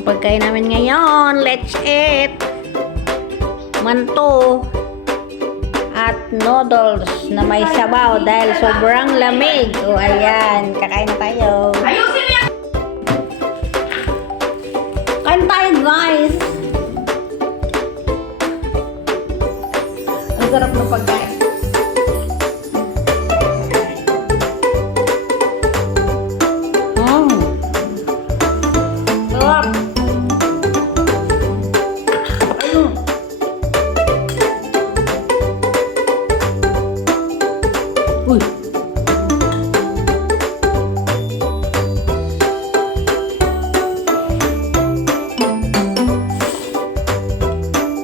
Ang pagkain namin ngayon, let's eat! Manto at noodles na may sabaw dahil sobrang lamig. O ayan, kakain na tayo. Ayusin niya! Kain tayo guys! Ang sarap ng pagkain. Sarap! Uy!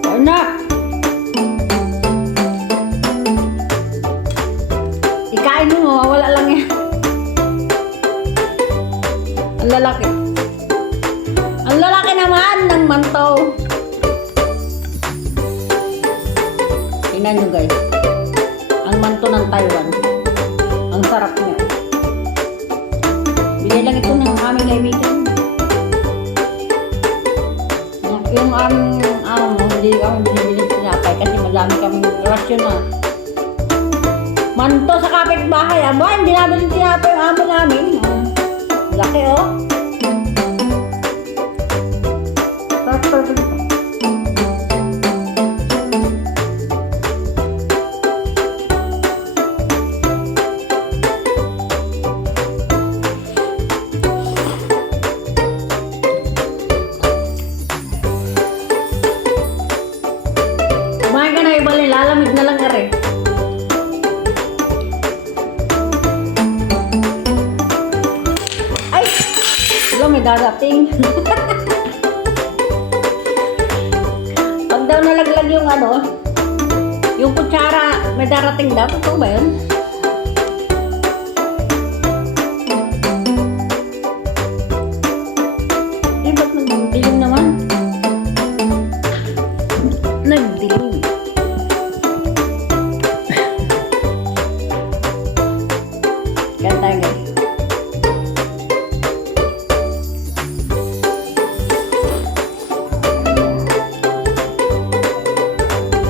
Enak! Ikain mo, wala lang yan. Ang lalaki. Ang lalaki naman ng manto. Tingnan nyo guys. Ang manto ng Taiwan. Ang sarap niya. Bigay lang ito ng aming kaibigan. Yung aming hindi kami binibili tinapay kasi madami kami rasyon na. Manto sa kapitbahay. Aba, hindi namin tinapay yung amo namin. Laki oh. Perfect. Kumain ka na iba, lalamig na lang ka rin. Ay! Wala, may darating. Pag daw nalaglag yung yung kutsara, may darating daw. Ito ba yun? Eh, ba't nagdilim naman? Nagdilim. Ganda guys.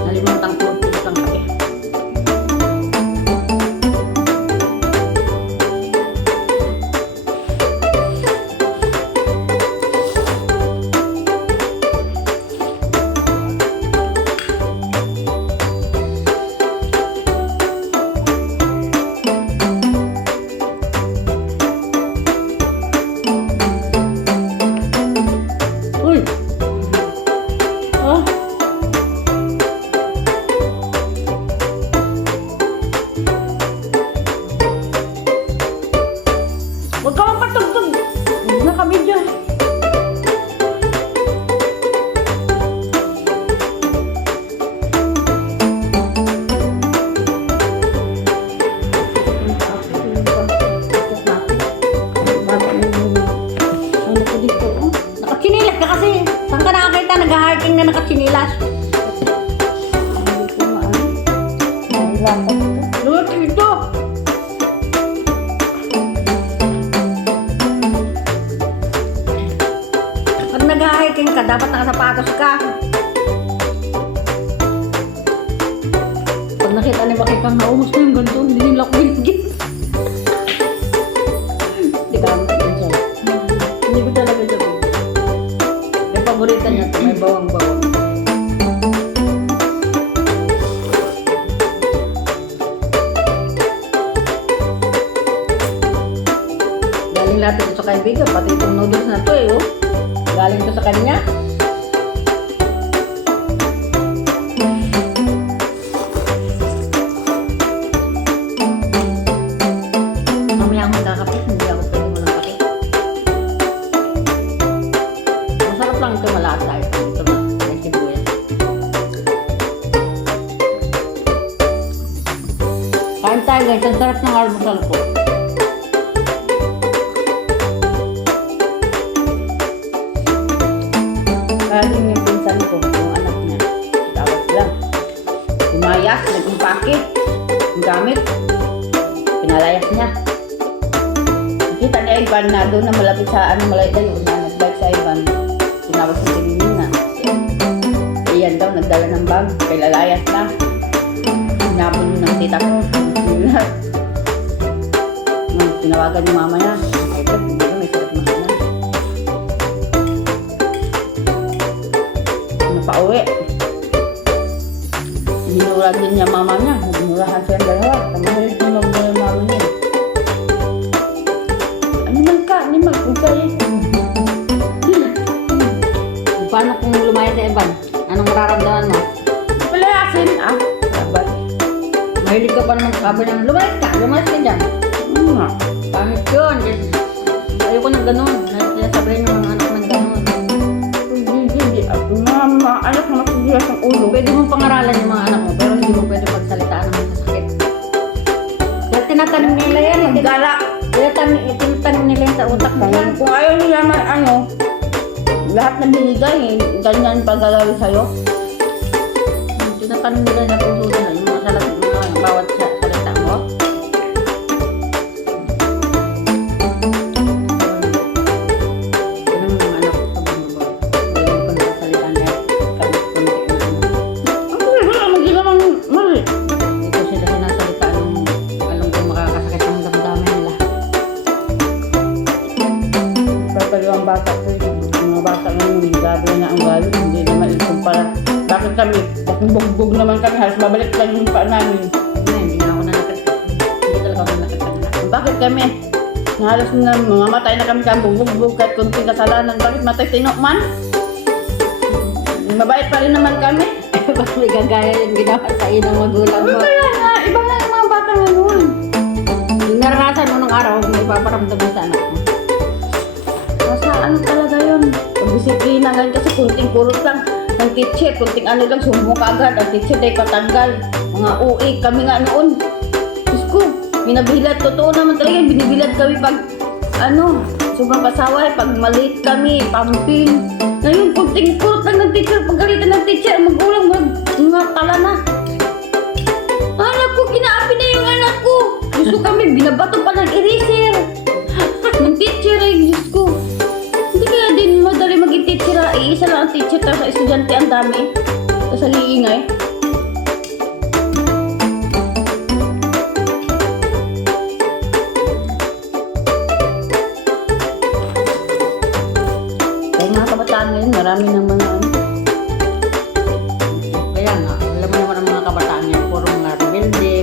Nalimutan ko ang kape. Uy! Oh! Huwag ka mapatugtog! Naka-video. Ano ko dito? Nakachinilas ka kasi. Saan ka nakakita? Nag-hiking na nakachinilas. Hindi ko maano. Nahirapan ito. Luto ito! Pag nag-hiking ka, dapat nakasapatos ka. Pag nakita ni Bakit kang naumos na yung ganito, hindi nila ko binigyan. Hindi ka naman siya. Hindi ko talaga siya binigyan. May paborito niya ito, may bawang-bawang. Galing lahat ito sa kaibigan, pati itong noodles na ito oh. Galing ito sa kanya. Mamaya ako magkakapit, hindi ako pwede mo ng kape. Masarap lang ito, malasa ito. Ito na, may sibuyas. Kain tayo guys, ang sarap ng almusal ko. Galing yung pinsan ko, yung anak niya. Tawag lang. Umayas, nag-impake. Yung gamit. Pinalayas niya. Nakita niya Ivan na doon na malapit sa malayo na nag-bike sa Ivan. Tapos ang tingin na. Iyan daw, nagdala ng bag. Kay lalayas na. Hinapon yun ng tita ko. Tinawagan yung mama niya. Ay, hindi ko may sakit mama niya. Napauwi. Hinura din niya mama niya. Hinurahan siya ang dalawa. Kamahilig din magmula yung mama niya. Animal ka, animal. Huwag ka eh. Paano kung lumaya sa Evan? Anong mararamdaman mo? Palayasin. Sabat. Mahilig ka pa naman sa kabe ng lumayas ka dyan. Nga. Pangit yun. Ayoko ng ganun. Sinasabihin yung mga anak ng ganun. Hindi. Mama, anak mo masigilas ang ulo. Pwede mong pangaralan yung mga anak mo, pero hindi mo pwede pagsalitaan ng masasakit. Kaya tinatanong nila yan. Gala. Kaya tinatanong nila yan sa utak mo. Kung ayaw nila lahat na binigay, ganyan pa gagawin sa'yo. Tinatanong nila sa puso nila yung mga salat mga bawat salita mo. Yun ang mga anak ko sa mga boy. Hindi ko nakasalitan dahil kami kunti na ano. Wala, hindi naman mali. Ito sila sinasalita nung alam kong makakasakit ng damdamin nila. Papalo ang bata ko, yung mga bata ngayon, gabi na ang galing, hindi naman ikumpara. Bakit kami? Bakit bugbog naman kami, halos babalik lang yung paa namin. Hindi na ako nanakit. Hindi talaga ako nanakit kanila. Bakit kami? Halos na mamatay na kami kang bugbog kahit kunting kasalanan. Bakit matay tinukman? Mabait pa rin naman kami. Bakit may gagaya yung ginawa sa iyo ng magulang mo? Kaya nga, iba na yung mga bata ngayon. Yung naranasan mo nung araw, may ipaparamdam mo sa anak mo. Nasa ano talaga yun? Pag-disiplina ngayon kasi kunting kurot lang ng teacher, kunting ano lang, sumbong ka agad. Ang teacher dahil patanggal. Mga UI kami nga noon. Diyos ko, binabilad. Totoo naman talaga, binibilad kami pag ano, sobrang pasaway, pag maliit kami, pumping. Ngayon, kunting kurot lang ng teacher, pagkalitan ng teacher, magulang, mga tala na. Anak ko, kinaapi na yung anak ko. Diyos ko kami, binabato pa ng eraser. Ng teacher ay, Diyos ko. Hindi kaya din madali maging teacher. Iisa lang ang teacher, tapos sa estudyante ang dami. Tapos ang iingay. Kaya mga kabataan ngayon, marami ng mga ano. Kaya nga, alam mo naman ang mga kabataan niya, puro mga rebelde,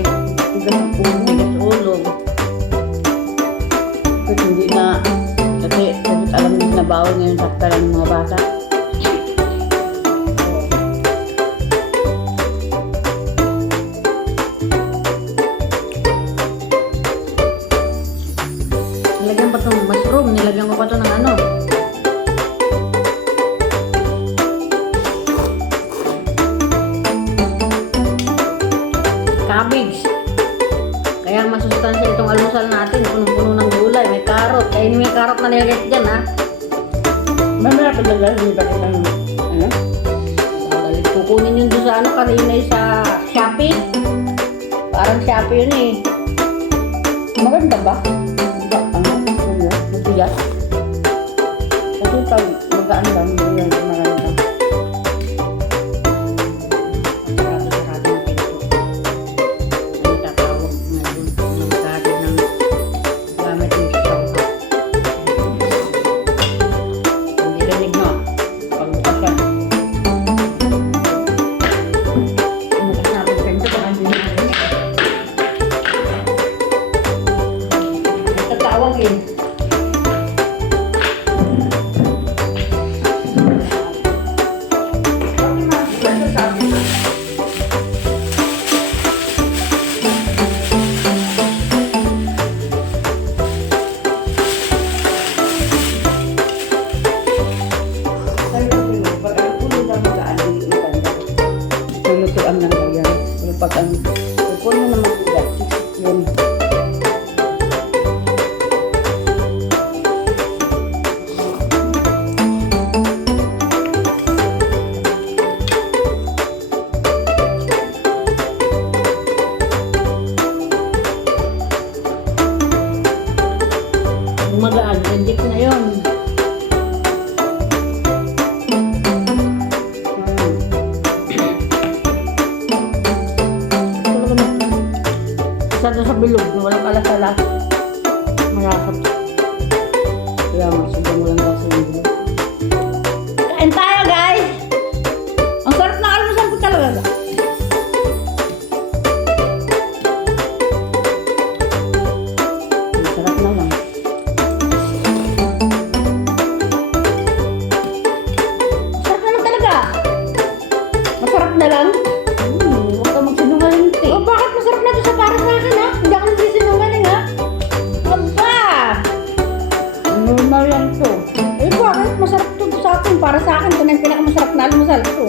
Tigas ang puno. tigas ulo. Kasi hindi na, kasi alam nyo na bawal ngayon sakta lang ng mga bata. Nilagyan pa itong mushroom, nilagyan ko pa ito ng ano. Cabbage. Kaya masustansya itong almusal natin, punong-puno ng gulay, may carrot. Kaya may carrot na nilagay dyan ha. Mamaya pa dala, hindi ba kita ano? Dahil kukunin yun doon sa ano, kanina sa Shopee. Parang Shopee yun eh. Maganda ba? Ano? Matigas? Kasi pag magaan lang, hindi yan maganda. Sarado-sarado ng pinto. Ay tatawag ngayon ng magkari ng gamit ng sasawha. Hindi rinig mo. Pagbukas yan. Bukas natin yung pinto kung hindi natin. Tatawag eh. Naglutuan ng ganyan. Pero pag ang puno na mabigat, yun. Magaan, legit na yun. maalat. Malasap. Kaya nga, sobrang walang lasa yung bulo. Kain tayo, guys! Ang sarap na almusal ko talaga. Ang sarap na lang. Sarap naman talaga. Masarap na lang. Huwag ka magsinungaling, te. Oh, bakit masarap na to sa para sa akin, ha? Hindi ako nagsisinungaling, ha? Aba! Normal lang to. Eh, bakit? Masarap to sa akin. Para sa akin, ito na yung pinakamasarap na almusal ko.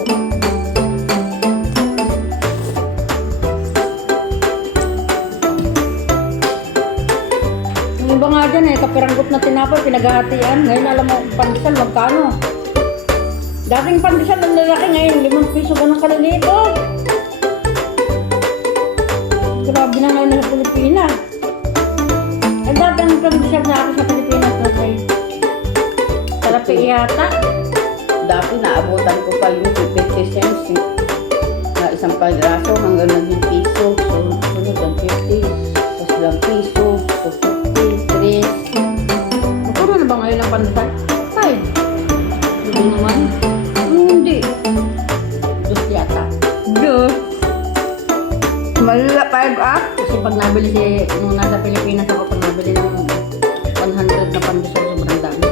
Yung iba nga dyan eh, kapiranggot na tinapay, pinaghahatian. Ngayon alam mo, pandesal, magkano? Dating pandesal ang lalaki ngayon, 5 piso ka ng kalilito. Grabe na ngayon sa Pilipinas. Eh, dati ang pandesal na ako sa Pilipinas na sa'yo. Salapi yata. Dati naabutan ko pa yung 50 cents na isang padraso hanggang naging piso. So, sunod ang 50. Tapos lang piso. So, 50, 3. Magkano na ba ngayon ang pandesal? 5. Hindi naman. Hindi. Dos yata. Diyos. Malala 5 ah. Kasi pag nabili nung nasa Pilipinas ako, pag nabili ng 100 na pandesal, sobrang dami.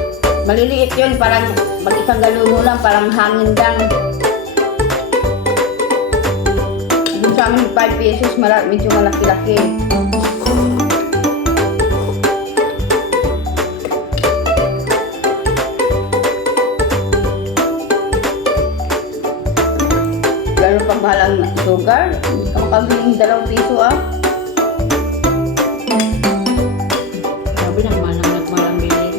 Maliliit yun. Parang pag isang galon mo lang, parang hangin lang. Yung sa amin 5 pesos, medyo malaki-laki. Lalo pag mahal ang sugar, hindi ka makabiling 2 piso ah. Sabi na, nagmalang bili.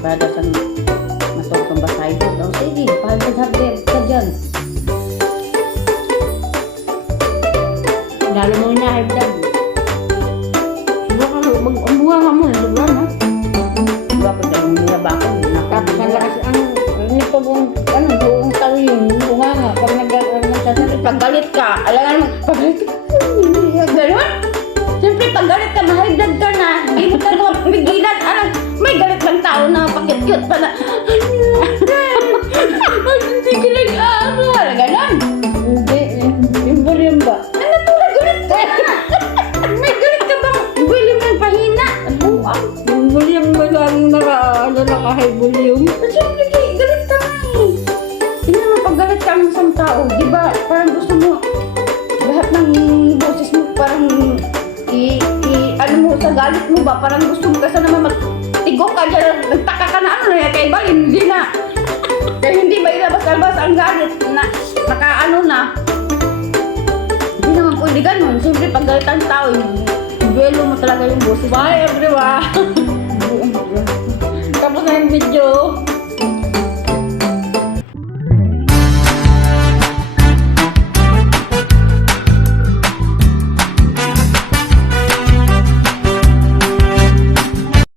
Para sa masok kang basahin daw. Sige, pahal ka dyan. Lalo mo na high blood. Ang bunga nga mo, diba na? Bakit ang nabakon? Tapos ang lakas, nito buong tawin, bunga nga. Pag nagsasalit, Pag galit ka, alam mo, pag galit ka, gano'n? Siyempre, pag galit ka, ma-high blood ka na. Hindi mo ka mapigilan. Alam, may galit lang tao na pakit-cute pa na. Hindi ka nag-aaral. Gano'n? hindi, yung bulim ba? Ano tulad galit ka? May galit ka bang willing ng pahina? Buang. Yung bulim ba laging naka-high volume? Siyempre, galit ka na eh. Tingnan mo, pag galit ka ang isang tao, di ba, parang gusto mo, lahat ng boses mo, parang, ano mo, sa galit mo ba, parang gusto mo kasi naman magtigok ka dyan, nagtaka ka na, ano na, kay Balin, hindi na. Kaya hindi ba ilabas-albas ang galit na, nakaano na. Hindi naman pwede ganun. Siyempre, pag galit ang tao, duelo mo talaga yung boses. Bye everyone! Tapos na yung video.